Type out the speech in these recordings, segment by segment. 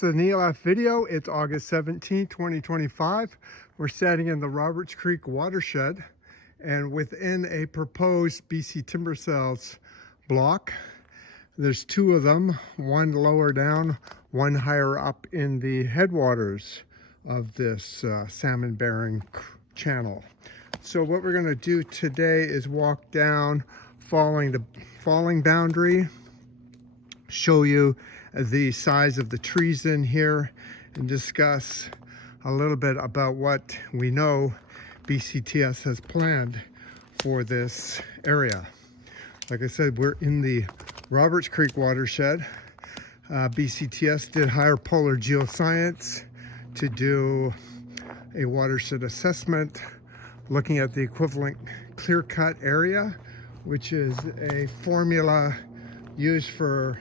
The NELF video, it's August 17, 2025. We're standing in the Chaster Creek Watershed and within a proposed BC Timber Sales block. There's two of them, one lower down, one higher up in the headwaters of this salmon bearing channel. So what we're going to do today is walk down following the falling boundary, show you the size of the trees in here, and discuss a little bit about what we know BCTS has planned for this area. Like I said, we're in the Chaster Creek Watershed. BCTS did hire Polar Geoscience to do a watershed assessment looking at the equivalent clear-cut area, which is a formula used for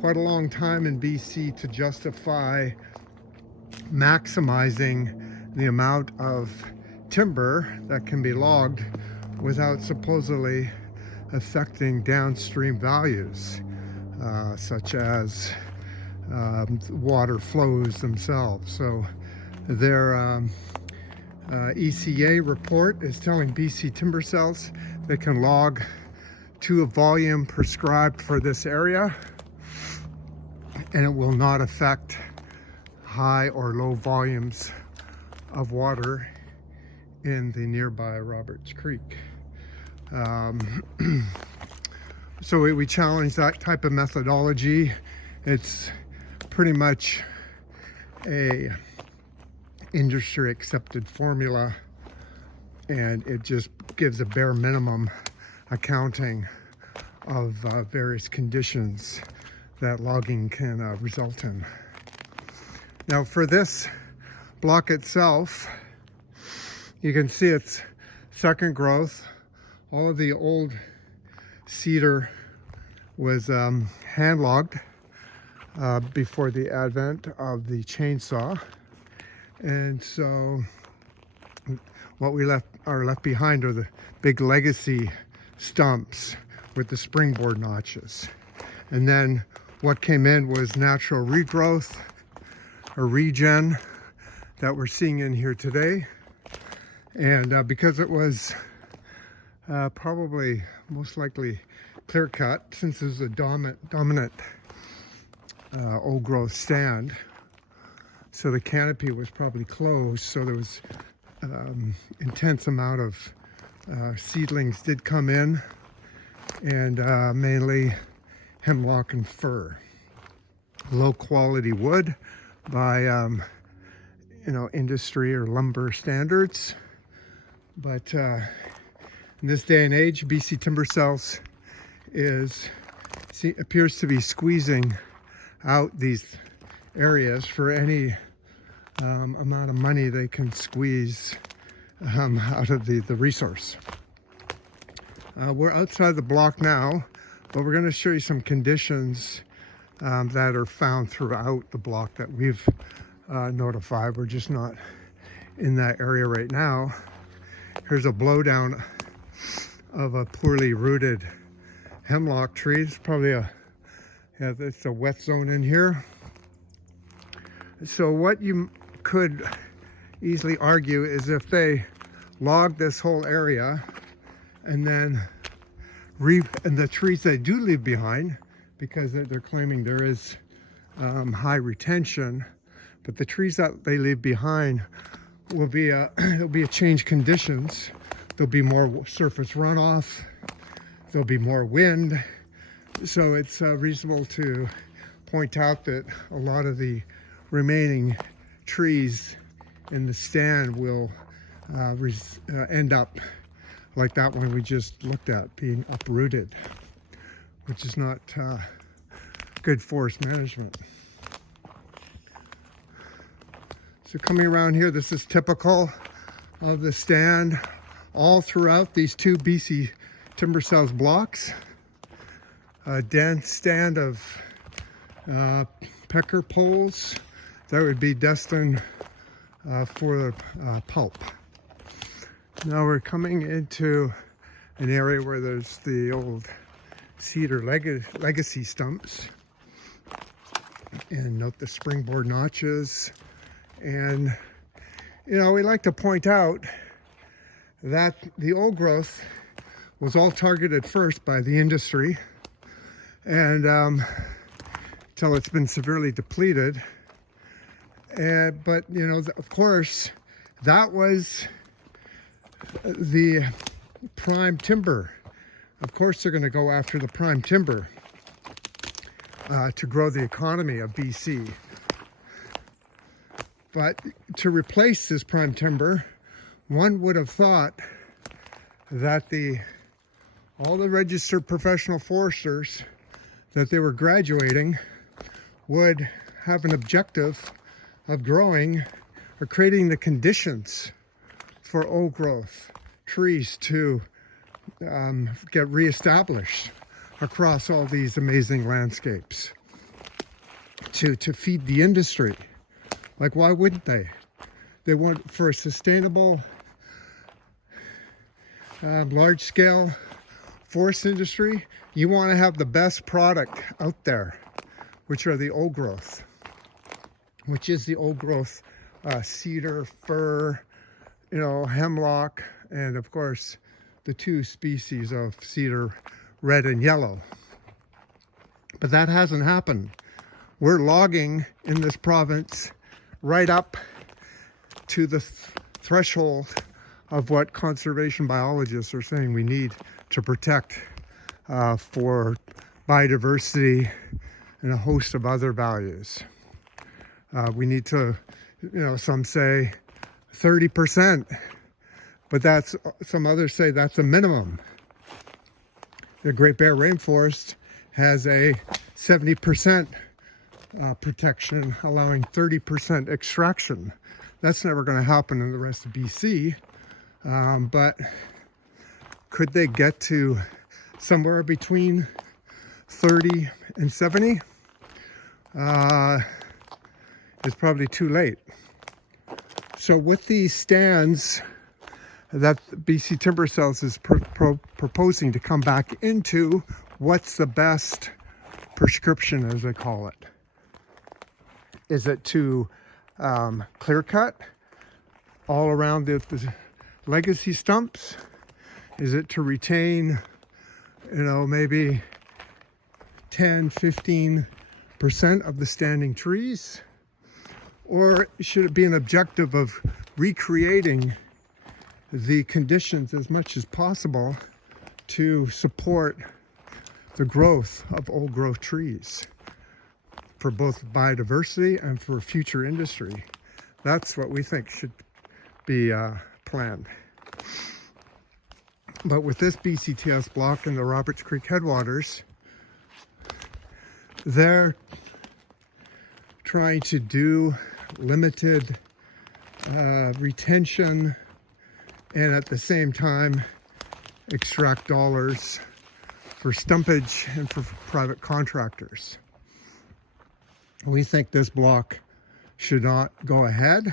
quite a long time in BC to justify maximizing the amount of timber that can be logged without supposedly affecting downstream values, such as water flows themselves. So their ECA report is telling BC Timber Sales they can log to a volume prescribed for this area, and it will not affect high or low volumes of water in the nearby Chaster Creek. So we challenge that type of methodology. It's pretty much a industry accepted formula, and it just gives a bare minimum accounting of various conditions that logging can result in. Now for this block itself, you can see it's second growth. All of the old cedar was hand logged before the advent of the chainsaw, and so what we are left behind are the big legacy stumps with the springboard notches. And then what came in was natural regrowth or regen that we're seeing in here today. And because it was probably most likely clear cut, since it was a dominant old growth stand, so the canopy was probably closed, so there was intense amount of seedlings did come in, and mainly hemlock and fir. Low quality wood by industry or lumber standards, but in this day and age, BC Timber Sales appears to be squeezing out these areas for any amount of money they can squeeze out of the resource. We're outside the block now, but we're going to show you some conditions that are found throughout the block that we've notified. We're just not in that area right now. Here's a blowdown of a poorly rooted hemlock tree. It's probably it's a wet zone in here. So what you could easily argue is if they log this whole area and then and the trees they do leave behind, because they're claiming there is high retention, but the trees that they leave behind will be it'll be a change conditions. There'll be more surface runoff, there'll be more wind, so it's reasonable to point out that a lot of the remaining trees in the stand will end up like that one we just looked at, being uprooted, which is not good forest management. So coming around here, this is typical of the stand all throughout these two BC Timber Sales blocks. A dense stand of pecker poles that would be destined for the pulp. Now we're coming into an area where there's the old cedar legacy stumps. And note the springboard notches. And, you know, we like to point out that the old growth was all targeted first by the industry, and until it's been severely depleted. But, you know, of course, that was the prime timber. Of course, they're going to go after the prime timber to grow the economy of BC. But to replace this prime timber, one would have thought that all the registered professional foresters that they were graduating would have an objective of growing or creating the conditions for old growth trees to get reestablished across all these amazing landscapes to feed the industry. Like, why wouldn't they? They want, for a sustainable, large-scale forest industry, you want to have the best product out there, which are the old growth, which is the old growth cedar, fir, you know, hemlock, and of course the two species of cedar, red and yellow. But that hasn't happened. We're logging in this province right up to the threshold of what conservation biologists are saying we need to protect for biodiversity and a host of other values. We need to, you know, some say 30%, but some others say that's a minimum. The Great Bear Rainforest has a 70% protection, allowing 30% extraction. That's never going to happen in the rest of BC, but could they get to somewhere between 30 and 70? It's probably too late. So with these stands that BC Timber Sales is proposing to come back into, what's the best prescription, as they call it? Is it to clear cut all around the legacy stumps? Is it to retain, you know, maybe 10-15% of the standing trees? Or should it be an objective of recreating the conditions as much as possible to support the growth of old growth trees for both biodiversity and for future industry? That's what we think should be planned. But with this BCTS block in the Roberts Creek headwaters, they're trying to do limited retention and at the same time extract dollars for stumpage and for private contractors. We think this block should not go ahead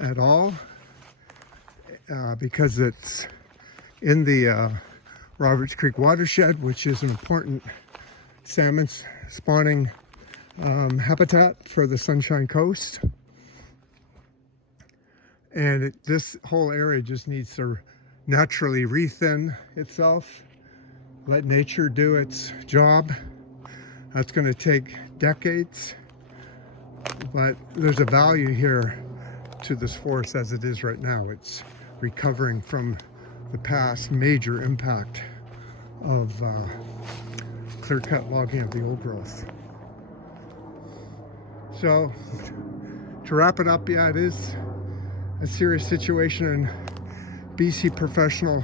at all because it's in the Roberts Creek Watershed, which is an important salmon spawning habitat for the Sunshine Coast. And this whole area just needs to naturally rethin itself, let nature do its job. That's going to take decades, but there's a value here to this forest as it is right now. It's recovering from the past major impact of clear-cut logging of the old growth. So to wrap it up, yeah, it is a serious situation in BC professional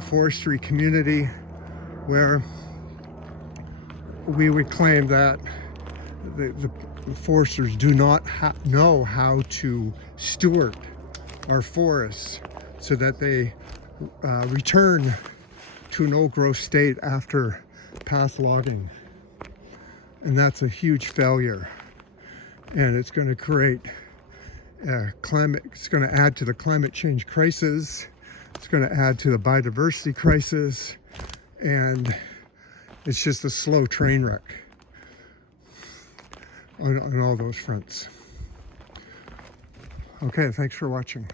forestry community, where we would claim that the foresters do not know how to steward our forests so that they return to an old growth state after past logging. And that's a huge failure. And it's going to create it's going to add to the climate change crisis. It's going to add to the biodiversity crisis. And it's just a slow train wreck. on all those fronts. Okay, thanks for watching.